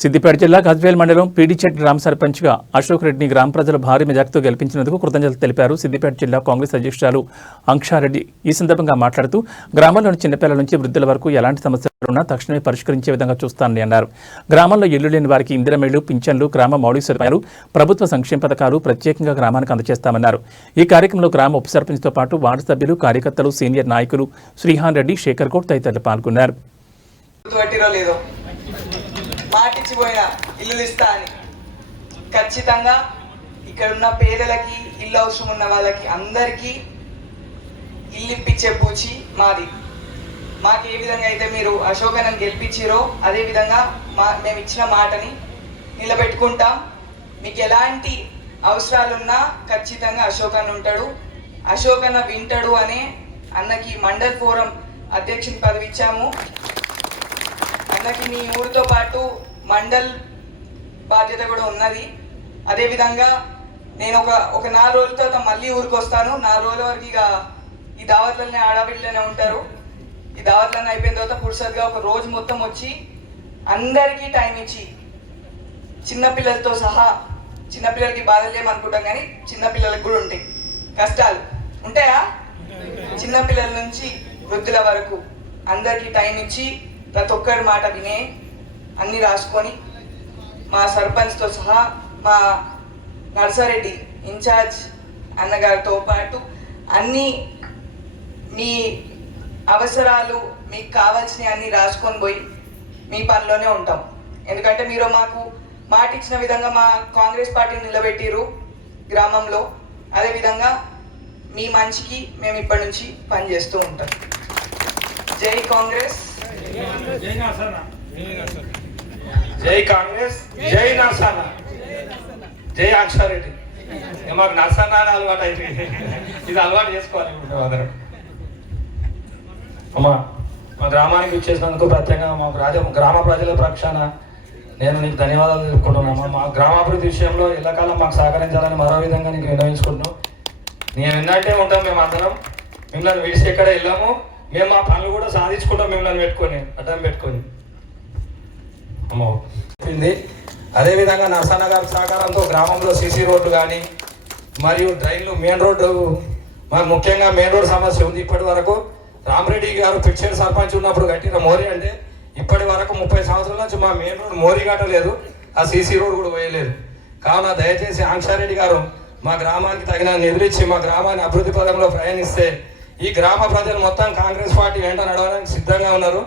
సిద్దిపేట జిల్లా గజ్వేల్ మండలం పీడిచెట్ గ్రామ సర్పంచ్గా అశోక్ రెడ్డిని గ్రామ ప్రజలు భారీ మెజార్టీతో గెలిపించినందుకు కృతజ్ఞతలు తెలిపారు సిద్దిపేట జిల్లా కాంగ్రెస్ అధ్యక్షురాలు అంక్షారెడ్డి. ఈ సందర్భంగా మాట్లాడుతూ గ్రామంలోని చిన్నపిల్లల నుంచి వృద్ధుల వరకు ఎలాంటి సమస్యలున్నా తక్షణమే పరిష్కరించే విధంగా చూస్తానని అన్నారు. గ్రామంలో ఇల్లు లేని వారికి ఇందిరమేళ్ళు పింఛన్లు గ్రామ మౌలిక సదుపాయాలు ప్రభుత్వ సంక్షేమ పథకాలు ప్రత్యేకంగా గ్రామానికి అందజేస్తామన్నారు. ఈ కార్యక్రమంలో గ్రామ ఉప సర్పంచ్తో పాటు వార్డు సభ్యులు కార్యకర్తలు సీనియర్ నాయకులు శ్రీహాన్ రెడ్డి శేఖర్ గౌడ్ తదితరులు పాల్గొన్నారు. మాటిచ్చిపోయిన ఇల్లు ఇస్తా అని. ఖచ్చితంగా ఇక్కడ ఉన్న పేదలకి ఇల్లు అవసరం ఉన్న వాళ్ళకి అందరికీ ఇల్లు ఇప్పించే పూచి మాది. మాకు ఏ విధంగా అయితే మీరు అశోకనని గెలిపించారో అదే విధంగా మా మేము ఇచ్చిన మాటని నిలబెట్టుకుంటాం. మీకు ఎలాంటి అవసరాలున్నా ఖచ్చితంగా అశోకన్ ఉంటాడు. అశోకన్న వింటాడు అనే అన్నకి మండల్ ఫోరం అధ్యక్షుని పదవి ఇచ్చాము అన్నకి మీ ఊరితో పాటు మండల్ బాధ్యత కూడా ఉన్నది. అదేవిధంగా నేను ఒక ఒక నాలుగు రోజుల తర్వాత మళ్ళీ ఊరికి వస్తాను. నాలుగు రోజుల వరకు ఇక ఈ దావత్లనే ఆడపిల్లనే ఉంటారు. ఈ దావత్లన్నీ అయిపోయిన తర్వాత పురుషత్గా ఒక రోజు మొత్తం వచ్చి అందరికీ టైం ఇచ్చి చిన్నపిల్లలతో సహా చిన్నపిల్లలకి బాధలు లేమనుకుంటాం కానీ చిన్నపిల్లలకు కూడా ఉంటాయి. కష్టాలు ఉంటాయా? చిన్నపిల్లల నుంచి వృద్ధుల వరకు అందరికీ టైం ఇచ్చి ప్రతి ఒక్కరి మాట వినే అన్ని రాసుకొని మా సర్పంచ్తో సహా మా నర్సారెడ్డి ఇన్ఛార్జ్ అన్నగారితో పాటు అన్ని మీ అవసరాలు మీకు కావాల్సినవి అన్ని రాసుకొని పోయి మీ పనిలోనే ఉంటాం. ఎందుకంటే మీరు మాకు మాట ఇచ్చిన విధంగా మా కాంగ్రెస్ పార్టీని నిలబెట్టిరు గ్రామంలో. అదేవిధంగా మీ మంచికి మేము ఇప్పటి నుంచి పనిచేస్తూ ఉంటాం. జై కాంగ్రెస్. జై కాంగ్రెస్ జై నాసానా. జై అక్షారెడ్డి. మాకు నాసానా అని అలవాటు అయిపోయింది. ఇది అలవాటు చేసుకోవాలి. ఇప్పుడు అందరం. అమ్మా మా గ్రామానికి వచ్చేసినందుకు ప్రత్యేకంగా మా రాజ గ్రామ ప్రజల పక్షాన నేను నీకు ధన్యవాదాలు చెప్పుకుంటున్నామా మా గ్రామాభివృద్ధి విషయంలో ఎల్లకాలం మాకు సహకరించాలని మరో విధంగా నీకు విన్నవించుకుంటున్నాం నేను విన్నట్టే ఉంటాం మేము అందరం. మిమ్మల్ని విడిచి ఎక్కడ వెళ్ళాము? మేము మా పనులు కూడా సాధించుకుంటాం మిమ్మల్ని పెట్టుకొని అడ్డం పెట్టుకొని. అమ్మో. చెప్పింది. అదేవిధంగా నర్సన్న గారి సహకారంతో గ్రామంలో సీసీ రోడ్డు కానీ మరియు డ్రైన్లు మెయిన్ రోడ్డు మరి ముఖ్యంగా మెయిన్ రోడ్ సమస్య ఉంది ఇప్పటి వరకు. రామరెడ్డి గారు పిక్చర్ సర్పంచ్ ఉన్నప్పుడు కట్టిన మోరీ అంటే ఇప్పటి వరకు ముప్పై సంవత్సరాల నుంచి మా మెయిన్ రోడ్ మోరీ కట్టలేదు ఆ సీసీ రోడ్ కూడా పోయలేదు. కావున దయచేసి ఆంక్షారెడ్డి గారు మా గ్రామానికి తగిన నిధులు ఇచ్చి మా గ్రామాన్ని అభివృద్ధి పదంలో ప్రయాణిస్తే ఈ గ్రామ ప్రజలు మొత్తం కాంగ్రెస్ పార్టీ వెంట నడవడానికి సిద్ధంగా ఉన్నారు.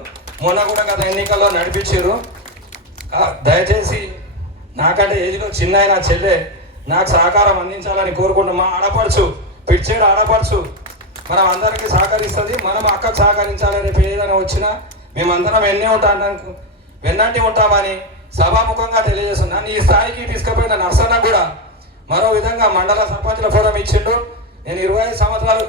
మొన్న కూడా గత ఎన్నికల్లో నడిపించారు. దయచేసి నాకంటే ఏజ్లో చిన్న అయినా చెల్లె నాకు సహకారం అందించాలని కోరుకుంటూ మా ఆడపడుచు పిచ్చేడు ఆడపడుచు మనం అందరికీ సహకరిస్తుంది మనం అక్కకు సహకరించాలని రేపు ఏదైనా వచ్చినా మేమందరం ఎన్నే ఉంటాను వెన్నంటి ఉంటామని సభాముఖంగా తెలియజేస్తున్నాను. నన్ను ఈ స్థాయికి తీసుకుపోయిన నర్సన్న కూడా మరో విధంగా మండల సర్పంచుల ఫోరం ఇచ్చిండు. నేను ఇరవై ఐదు సంవత్సరాలు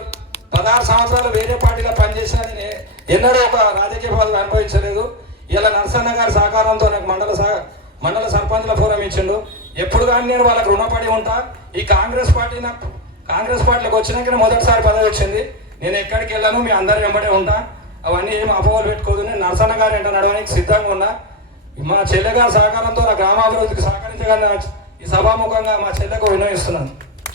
పదహారు సంవత్సరాలు వేరే పార్టీలో పనిచేసిన నేను ఎన్నడూ ఒక రాజకీయ పదవి అనుభవించలేదు. ఇలా నరసన్న గారి సహకారంతో నాకు మండల సహ- మండల సర్పంచ్ల ఫోరం ఇచ్చిండు. ఎప్పుడు కానీ నేను వాళ్ళకి రుణపడి ఉంటా. ఈ కాంగ్రెస్ పార్టీ నాకు కాంగ్రెస్ పార్టీలోకి వచ్చినాక మొదటిసారి పదవి వచ్చింది. నేను ఎక్కడికి వెళ్ళాను మీ అందరి వెంబడే ఉంటా. అవన్నీ ఏం అపోహలు పెట్టుకోదు. నేను నరసన్న గారు ఎంట నడవడానికి సిద్ధంగా ఉన్నా. మా చెల్లె గారి సహకారంతో నా గ్రామాభివృద్ధికి సహకరించగల ఈ సభాముఖంగా మా చెల్లెకు వినియోగిస్తున్నాను.